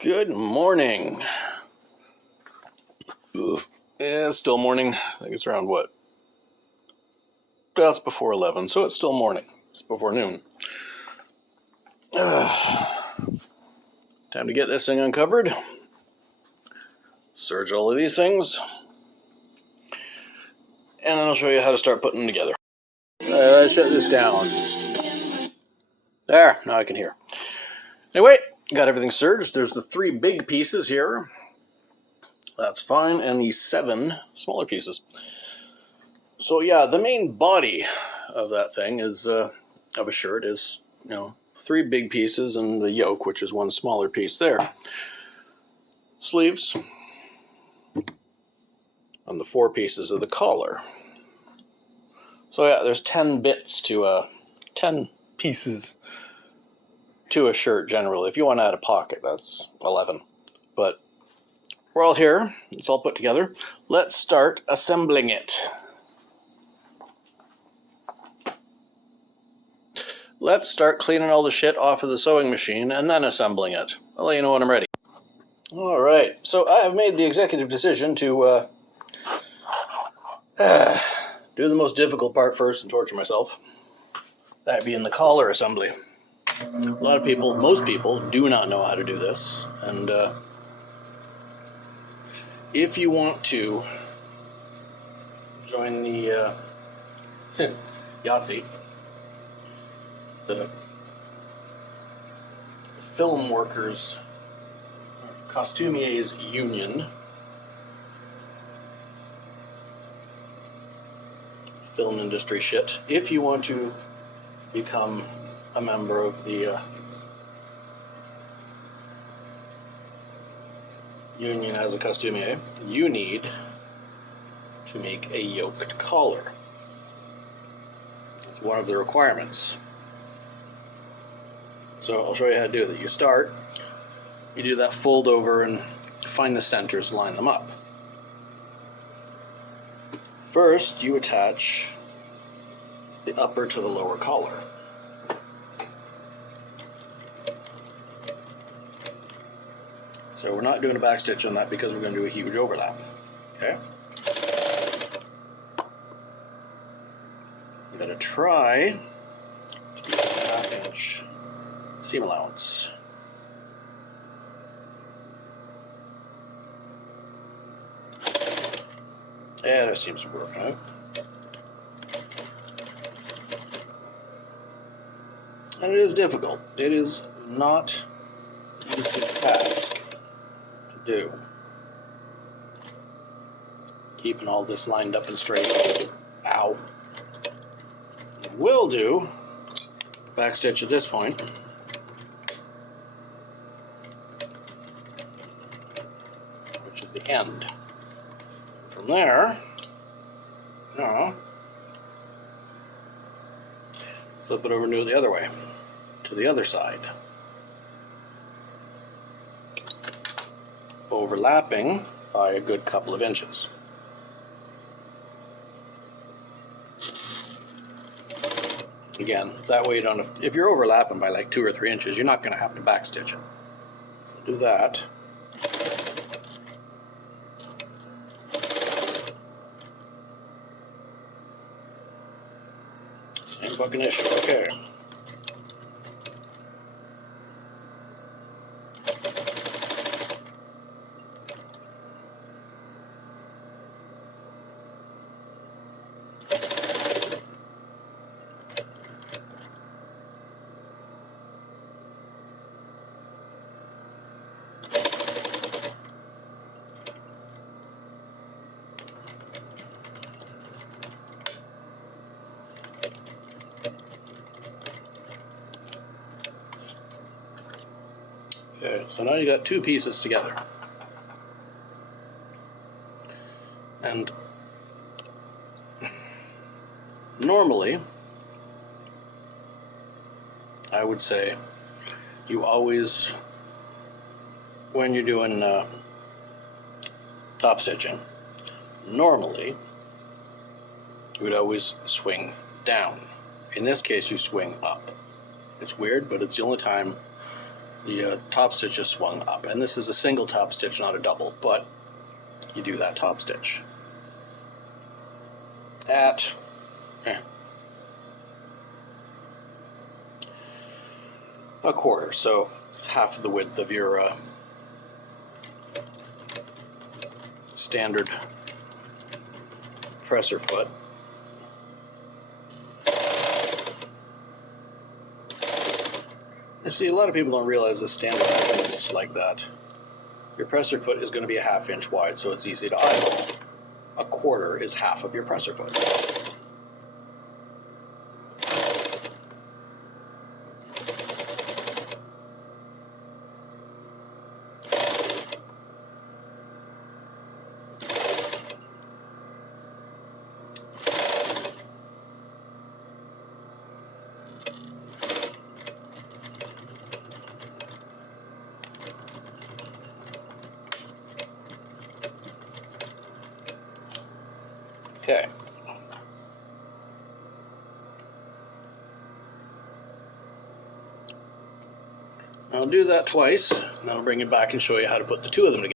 Good morning. Ugh. Yeah, it's still morning. I think it's around what? Well, it's before 11, so it's still morning. It's before noon. Time to get this thing uncovered. Serge all of these things. And then I'll show you how to start putting them together. Shut this down. There, now I can hear. Anyway, got everything serged. There's the 3 big pieces here. That's fine. And the 7 smaller pieces. So yeah, the main body of that thing is, of a shirt is, 3 big pieces and the yoke, which is 1 smaller piece there. Sleeves. And the 4 pieces of the collar. So yeah, there's 10 bits to 10 pieces to a shirt generally. If you want to add a pocket, that's 11. But we're all here. It's all put together. Let's start assembling it. Let's start cleaning all the shit off of the sewing machine and then assembling it. I'll let you know when I'm ready. All right, so I have made the executive decision to do the most difficult part first and torture myself. That being the collar assembly. A lot of people, most people, do not know how to do this. And if you want to join the Yahtzee, the Film Workers Costumiers Union, film industry shit, if you want to become a member of the union as a costumier, you need to make a yoked collar. It's one of the requirements. So I'll show you how to do it. You start, you do that fold over and find the centers, line them up. First, you attach the upper to the lower collar. So we're not doing a back stitch on that because we're going to do a huge overlap. Okay? I'm going to try to get a 1/2 inch seam allowance. Yeah, that seems to work out. And it is difficult. It is not an easy task to do. Keeping all this lined up and straight. Ow. It will do back stitch at this point. Which is the end. From there, flip it over and do it the other way, to the other side. Overlapping by a good couple of inches. Again, that way you don't have, if you're overlapping by like 2 or 3 inches, you're not going to have to back stitch it. Do that. Same fucking issue, okay. Okay, so now you got 2 pieces together. And normally, I would say you always, when you're doing top stitching, normally you would always swing down. In this case, you swing up. It's weird, but it's the only time the top stitch is swung up. And this is a single top stitch, not a double, but you do that top stitch at a quarter, so half of the width of your standard presser foot. And see, a lot of people don't realize the standard is like that. Your presser foot is going to be a ½ inch wide, so it's easy to eyeball. A quarter is half of your presser foot. Okay. I'll do that twice, and then I'll bring it back and show you how to put the two of them together.